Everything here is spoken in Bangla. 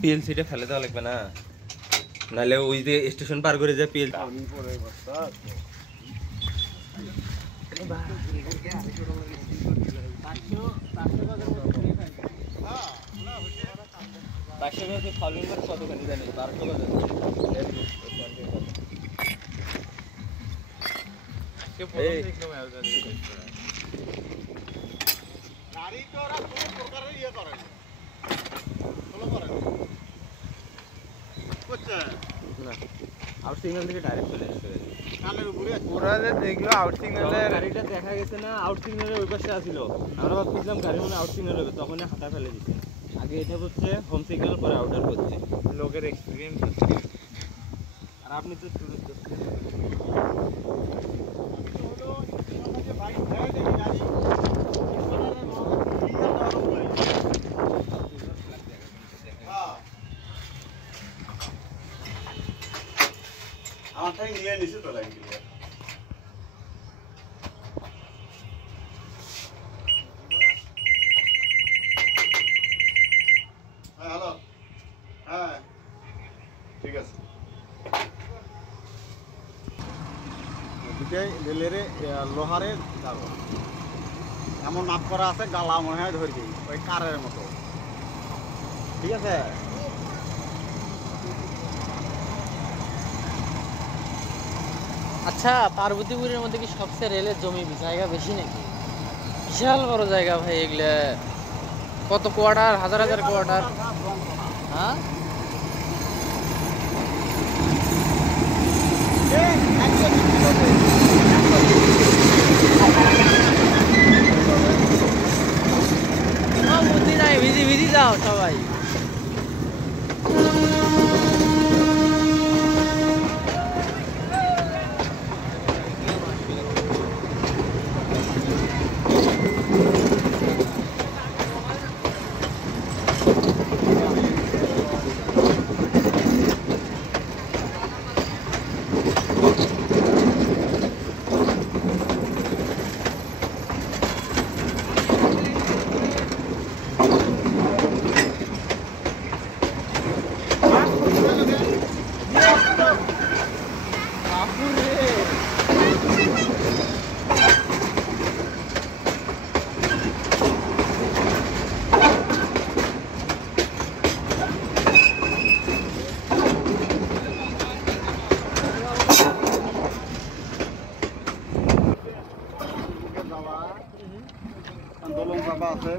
পিএলসিটা ফেলে দেওয়া লাগবে না, নাহলে ওই যে স্টেশন পার করে যায় পিএল কতখানি জানি 1200 আউট সিগন্যাল থেকে ডাইরেক্ট চলে আসছে কানের উপরে পুরা যে দেখলো আউট সিগন্যালের গাড়িটা দেখা গেছে না, আউট সিগন্যালের ওই পাশে আছিল। আমরা ভাবছিলাম গাড়ি মনে আউট সিগন্যাল হবে, তখন হাঁটা ফেলে দিচ্ছে। আগে এটা হচ্ছে হোম সিগন্যাল, পরে আউটার করছে। লোকের এক্সপিরিয়েন্স আছে, আর আপনি তো স্টুডেন্ট আমার থেকে নিয়ে নিছে তো লাইন ক্লিয়ার। হ্যাঁ হ্যালো, হ্যাঁ ঠিক আছে। দুটাই রেলের লোহারে যাবো, এমন মাপ করা আছে গালা মনে হয় ধরবি ওই কারের মতো, ঠিক আছে। আচ্ছা, পার্বতীপুরের মধ্যে কি সবচেয়ে রেলের জমি জায়গা বেশি নাকি? বিশাল বড় জায়গা ভাই এগুলা, কত কোয়ার্টার, হাজার হাজার কোয়ার্টার। হ্যাঁ বুদ্ধি নাই, ভিজি ভিজি যাও সবাই। আন্দোলন বাবা আছে।